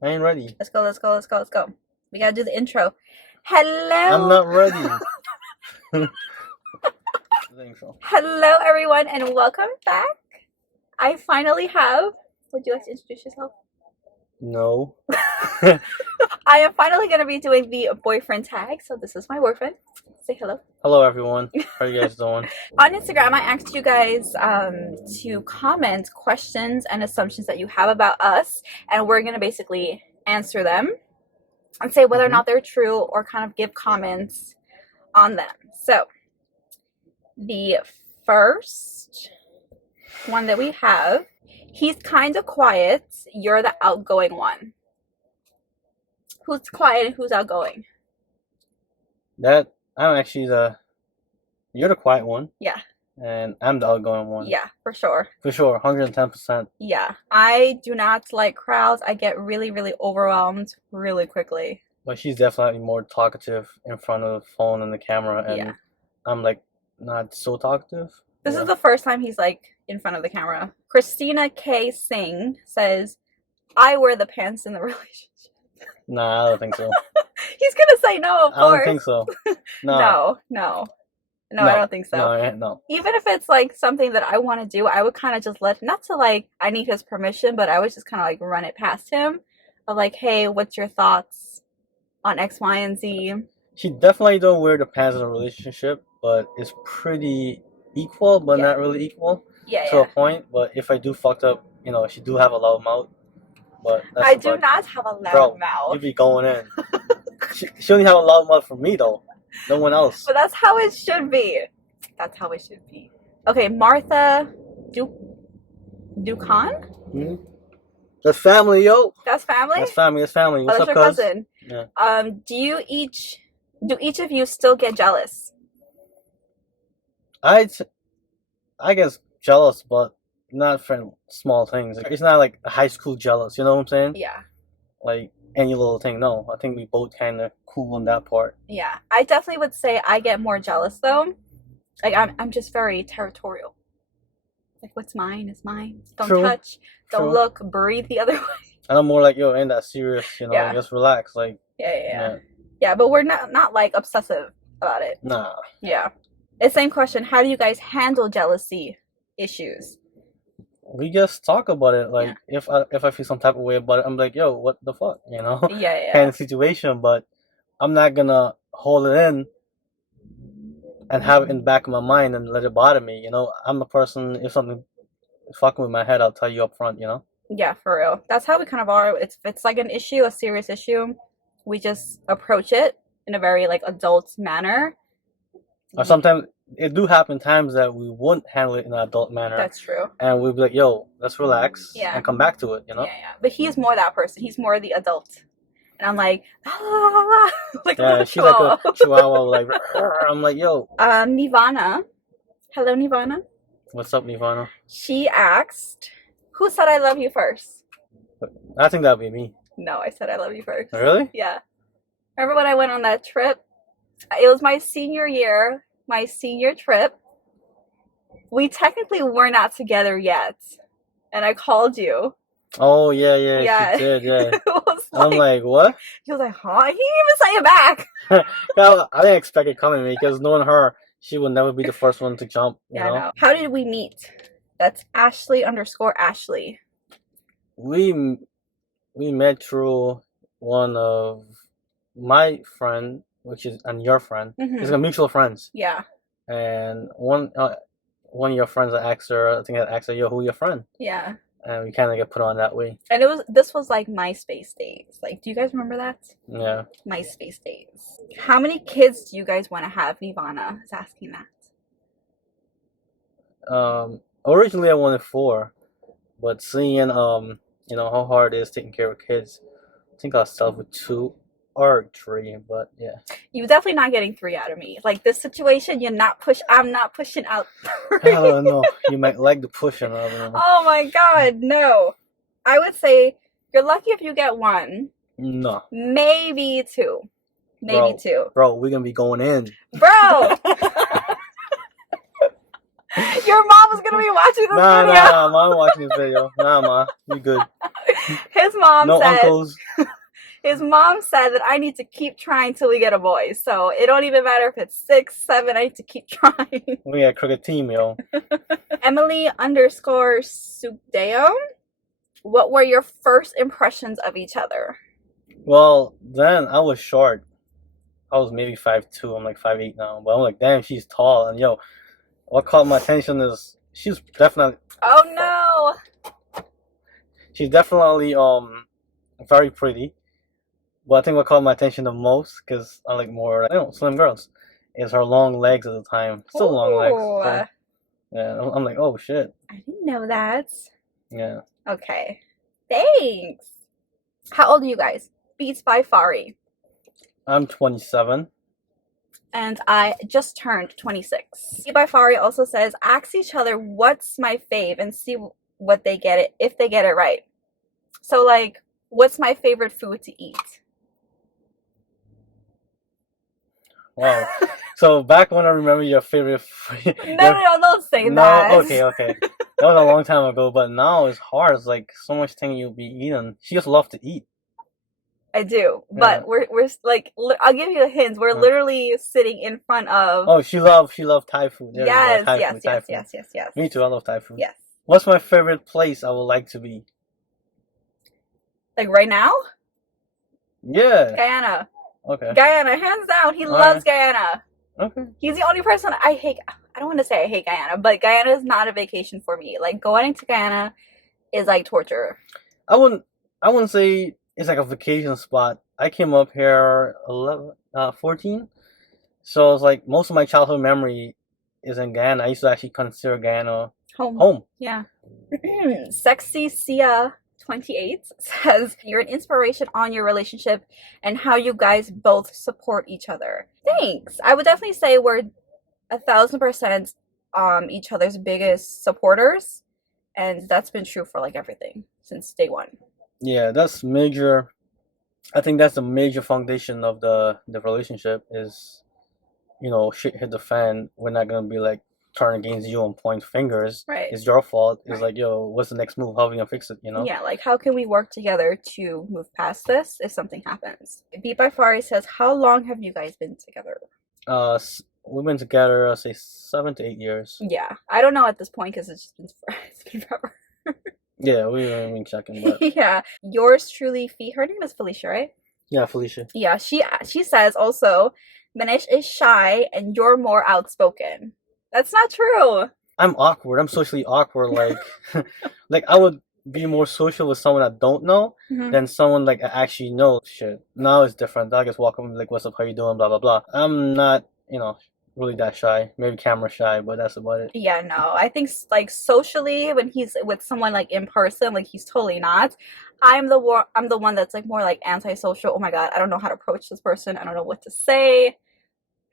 I ain't ready. Let's go, let's go, let's go, let's go. We gotta do the intro. Hello. I'm not ready. The intro. Hello, everyone, and welcome back. I finally have. Would you like to introduce yourself? No. I am finally gonna be doing the boyfriend tag. So this is my boyfriend. Say hello. Hello, everyone. How are you guys doing? On Instagram, I asked you guys to comment questions and assumptions that you have about us, and we're gonna basically answer them and say whether or not they're true, or kind of give comments on them. So the first one that we have, he's kind of quiet, you're the outgoing one. Who's quiet and who's outgoing? That I'm actually you're the quiet one. Yeah. And I'm the outgoing one. Yeah, for sure. For sure, 110%. Yeah, I do not like crowds. I get really, really overwhelmed really quickly. But she's definitely more talkative in front of the phone and the camera, and Yeah. I'm like not so talkative. This is the first time he's like in front of the camera. Christina K. Singh says, I wear the pants in the relationship. Nah, I don't think so. He's gonna say no, of course. I don't think so. No, I don't think so. No. Even if it's like something that I want to do, I would kind of just not to like, I need his permission, but I would just kind of like run it past him. Of like, hey, what's your thoughts on X, Y, and Z? She definitely don't wear the pants in a relationship, but it's pretty equal, but not really equal to a point. But if I do fucked up, she do have a loud mouth. But I do not have a loud mouth. You be going in. she only have a loud mouth for me though. No one else. But that's how it should be. That's how it should be. Okay, Martha Dukan? Mm-hmm. That's family, yo. That's family? That's family. That's family. What's that's up, your cousin. Yeah. Do each of you still get jealous? I guess jealous, but not for small things. It's not like a high school jealous. You know what I'm saying? Yeah. Like any little thing. No, I think we both kind of cool on that part. Yeah, I definitely would say I get more jealous though. Like I'm just very territorial. Like what's mine is mine. Don't touch. Don't look. Breathe the other way. And I'm more like, yo, ain't that serious? Just relax. Like. Yeah, but we're not like obsessive about it. Nah. Yeah. The same question. How do you guys handle jealousy issues? We just talk about it. Like if I feel some type of way about it, I'm like, yo, what the fuck, Yeah. Kind of situation. But I'm not gonna hold it in and have it in the back of my mind and let it bother me. I'm a person. If something is fucking with my head, I'll tell you up front. Yeah, for real. That's how we kind of are. If it's like an issue, a serious issue, we just approach it in a very like adult manner. Or sometimes it do happen times that we wouldn't handle it in an adult manner. That's true. And we'd be like, yo, let's relax and come back to it, Yeah. But he's more that person. He's more the adult. And I'm like, ah, like a she's like a chihuahua, like, I'm like, yo. Nirvana. Hello, Nirvana. What's up, Nirvana? She asked, who said I love you first? I think that would be me. No, I said I love you first. Really? Yeah. Remember when I went on that trip? It was my senior year, my senior trip. We technically were not together yet. And I called you. Oh, yeah. She did, yeah. I'm like, what? He was like, huh? He didn't even say it back. I didn't expect it coming to me because knowing her, she would never be the first one to jump. You know? I know. How did we meet? That's Ashley_Ashley. We met through one of my friend, and your friend. It's like mutual friends. Yeah. And one of your friends, I asked her, yo, who your friend? Yeah. And we kind of get put on that way. And this was like MySpace days. Like, do you guys remember that? Yeah. MySpace days. How many kids do you guys want to have? Nirvana is asking that. Originally I wanted 4, but seeing how hard it is taking care of kids, I think I'll settle with 2 or 3. But yeah, you're definitely not getting 3 out of me. Like this situation, I'm not pushing out 3. I don't know. You might like the pushing. I don't know. Oh my god, no. I would say you're lucky if you get 1. No. Maybe 2. Maybe 2. Bro, we're gonna be going in. Bro. Your mom is gonna be watching this video. Nah, mom watching this video. Nah, ma, you good. His mom No said uncles. his mom said that I need to keep trying till we get a boy. So it don't even matter if it's 6, 7. I need to keep trying. We got a cricket team, yo. Emily_Sugdeo. What were your first impressions of each other? Well, then I was short. I was maybe 5'2". I'm like 5'8" now. But I'm like, damn, she's tall. And yo, what caught my attention is she's definitely. Oh no! She's definitely very pretty. But I think what caught my attention the most, because I like more slim girls, is her long legs at the time. Still long legs. Ooh, So, yeah, I'm like, oh shit. I didn't know that. Yeah. Okay. Thanks. How old are you guys? Beats by Fari. I'm 27. And I just turned 26. Beats by Fari also says, ask each other what's my fave and see what they get it, if they get it right. So like, what's my favorite food to eat? Wow. So back when I remember your favorite No, don't say no, that. okay. That was a long time ago, but now it's hard. It's like so much thing you'll be eating. She just love to eat. I do, but we're like, I'll give you a hint. We're literally sitting in front of. Oh, she love Thai food. There Yes, Thai yes, food, yes, Thai food. yes. Me too. I love Thai food. Yes. What's my favorite place I would like to be? Like right now? Yeah. Guyana. Okay. Guyana, hands down. He loves Guyana. Okay. He's the only person I hate. I don't want to say I hate Guyana, but Guyana is not a vacation for me. Like going to Guyana is like torture. I wouldn't say it's like a vacation spot. I came up here 14, so it's like most of my childhood memory is in Guyana. I used to actually consider Guyana home. Yeah. Sexy Sia 28 says you're an inspiration on your relationship and how you guys both support each other. Thanks. I would definitely say we're 1,000% each other's biggest supporters, and that's been true for like everything since day one. Yeah, that's major. I think that's the major foundation of the relationship is, shit hit the fan. We're not gonna be like turn against you and point fingers. Right. It's your fault. It's like, yo, what's the next move? How are we gonna fix it? Yeah, like how can we work together to move past this if something happens? Beat by Fari says, how long have you guys been together? We've been together, I'll say 7 to 8 years. Yeah, I don't know at this point because it's been forever. Yeah, we haven't been checking, but yeah. Yours truly, her name is Felicia, right? Yeah, Felicia. Yeah, she says also, Manish is shy and you're more outspoken. That's not true. I'm awkward. I'm socially awkward. Like, like I would be more social with someone I don't know than someone like I actually know. Shit. Now it's different. I just walk up and be like, "What's up? How you doing?" Blah blah blah. I'm not, really that shy. Maybe camera shy, but that's about it. Yeah, no. I think like socially, when he's with someone like in person, like he's totally not. I'm the one that's like more like antisocial. Oh my god, I don't know how to approach this person. I don't know what to say.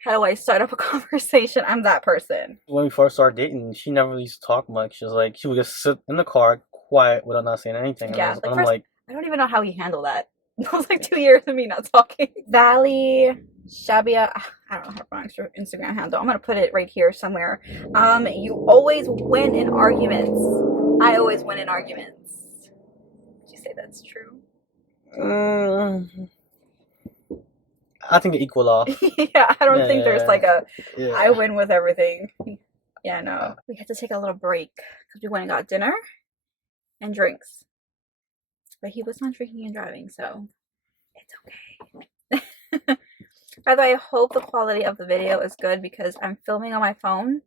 How do I start up a conversation? I'm that person. When we first started dating, she never really used to talk much. She was like, she would just sit in the car quiet without not saying anything. Yeah, and I'm like, I don't even know how he handled that. It was like 2 years of me not talking. Valley Shabia, I don't know how to pronounce your Instagram handle. I'm gonna put it right here somewhere. You always win in arguments. I always win in arguments. Would you say that's true? I think they equal off. Yeah, I don't think there's like a I win with everything. Yeah, no. We had to take a little break because we went and got dinner and drinks. But he was not drinking and driving, so it's okay. By the way, I hope the quality of the video is good because I'm filming on my phone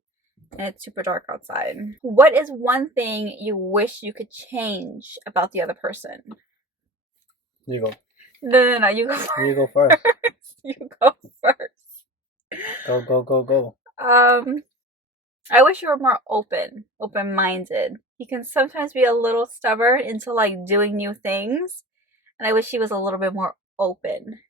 and it's super dark outside. What is one thing you wish you could change about the other person? You go. No, you go first. You go first. You go first. Go. I wish you were more open-minded. He can sometimes be a little stubborn into like doing new things, and I wish he was a little bit more open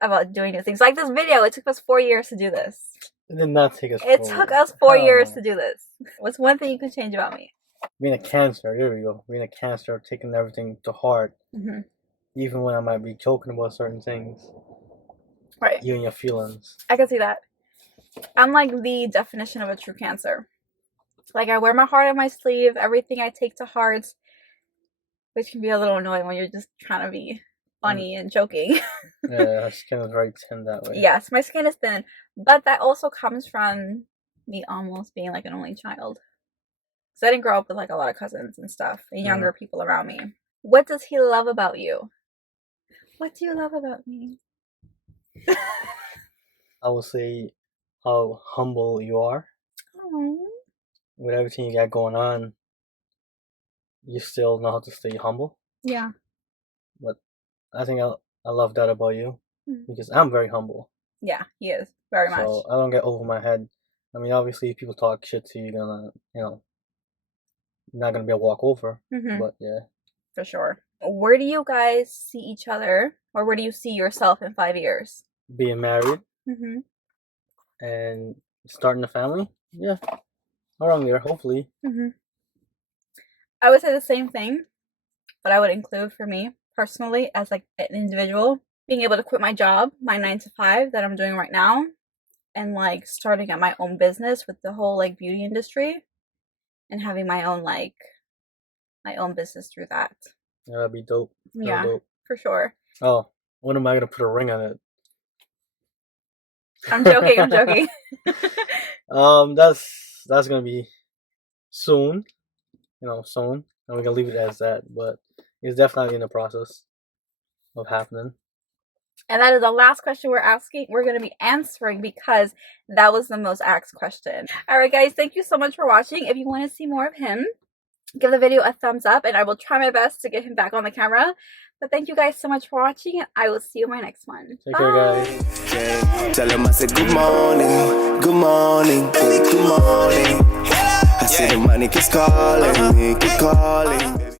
about doing new things. Like this video, it took us 4 years to do this. It did not take us. It took us 4 years to do this. What's one thing you could change about me? Being a Cancer, there we go. Being a Cancer, taking everything to heart, even when I might be joking about certain things. Right. You and your feelings. I can see that. I'm like the definition of a true Cancer. Like I wear my heart on my sleeve. Everything I take to heart. which can be a little annoying when you're just trying to be funny and joking. Yeah, her skin is very thin that way. Yes, my skin is thin, but that also comes from me almost being like an only child. So I didn't grow up with like a lot of cousins and stuff, and younger people around me. What does he love about you? What do you love about me? I will say how humble you are. Aww. With everything you got going on, you still know how to stay humble. Yeah. But I think I love that about you because I'm very humble. Yeah, he is very much. So I don't get over my head. I mean, obviously, if people talk shit to you, you're gonna, you're not gonna be a walkover. But yeah, for sure. Where do you guys see each other, or where do you see yourself in 5 years? Being married and starting a family. Yeah, around there, hopefully. I would say the same thing, but I would include for me personally as like an individual being able to quit my job, my 9 to 5 that I'm doing right now, and like starting at my own business with the whole like beauty industry and having my own business through that. Yeah, that'd be dope. Yeah, dope. For sure. Oh, when am I gonna put a ring on it? I'm joking. I'm joking. That's gonna be soon. Soon, and we're gonna leave it as that. But it's definitely in the process of happening. And that is the last question we're going to be answering because that was the most asked question. All right, guys, thank you so much for watching. If you want to see more of him, give the video a thumbs up, and I will try my best to get him back on the camera. But thank you guys so much for watching, and I will see you in my next one. Take care, guys. Tell him I said good morning, good morning, good morning. I see the money keeps calling me, keep calling.